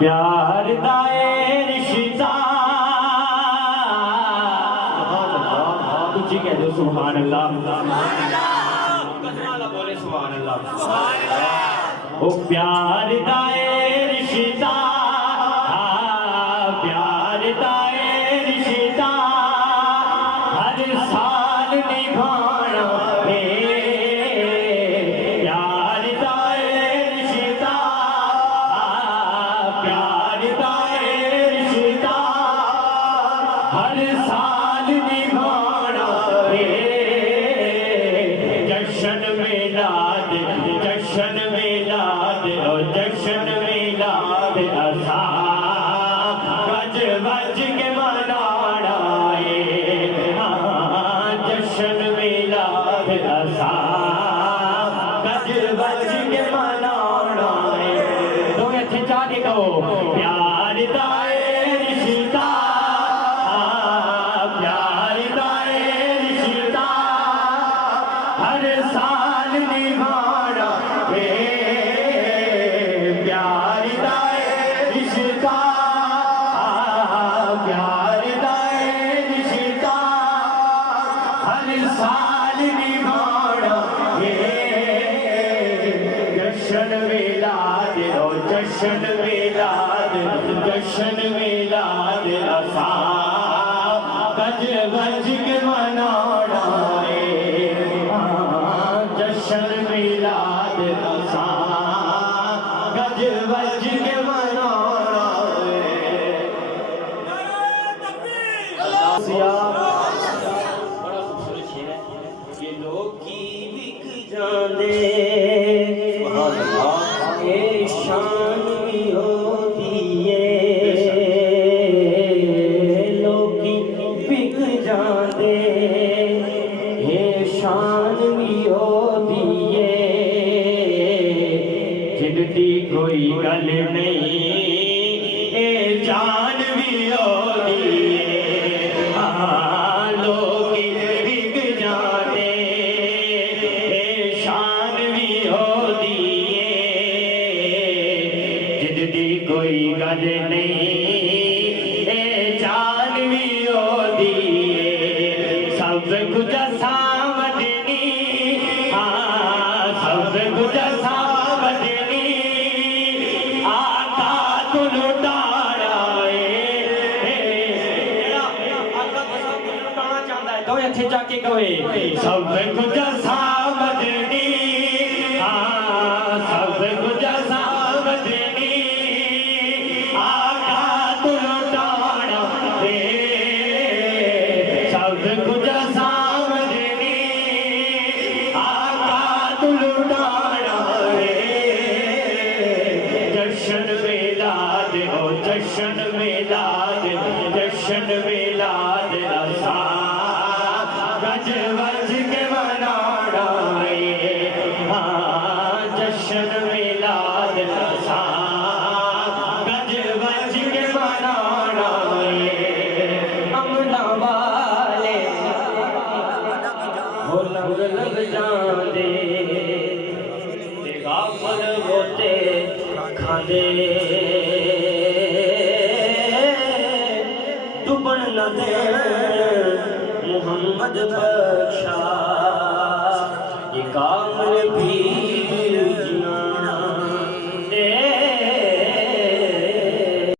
प्यार दाए रिश्ता जी कह दो सुभान अल्लाह बोले सुभान अल्लाह। ओ प्यार दाए रिश्ता प्यार दाए रिश्ता हर साल निभाना है। प्यार दाए रिश्ता प्यार दाए रिश्ता हर साल निभाना है। जश्न मिलाद जश्न मिलाद और जश्न मिलाद असा गज बज के मनाना है। जश्न मिलाद असा गज बज के मनाना है। तो इत्थे जाके कहो प्यार दाए रिश्ता प्यार दाए रिश्ता हर साल निभाना है। प्यार दाए रिश्ता प्यार दाए रिश्ता हर साल निभाना है। जश्न मिलाद और जश्न मिलाद जश्न मिलाद असा गज बज के मनाना है। जश्न मिलाद असा गज बज के मनाना है। बड़ा खूबसूरत शेर है ये लोग की बिक जाने ये शान भी होती है। लोग की बिक जाने ये शान भी होती है। जिनकी कोई गल नहीं ए जान भी होती है। लोग बिक जाते ए शान भी होती है। जिनकी कोई गल नहीं ए जान भी होती है। सब कुछ सामदनी सब कुछ सामदनी आका को लुटाना है। आका को सब कुछ लुटाना चाहता है। तो इत्थे जाके कहे सब कुछ सामदनी सब कुछ सामदनी आका को लुटाना है। सब कुछ सामदनी आका को लुटाना है। जश्न मिलाद हो जश्न मिलाद जश्न मिलाद असा गज बज के मनाना है। जश्न मिलाद असा गज बज के मनाना है। अमना वाले हो लग लग जाते गाफल होते खादे डुबन न दे मुहम्मद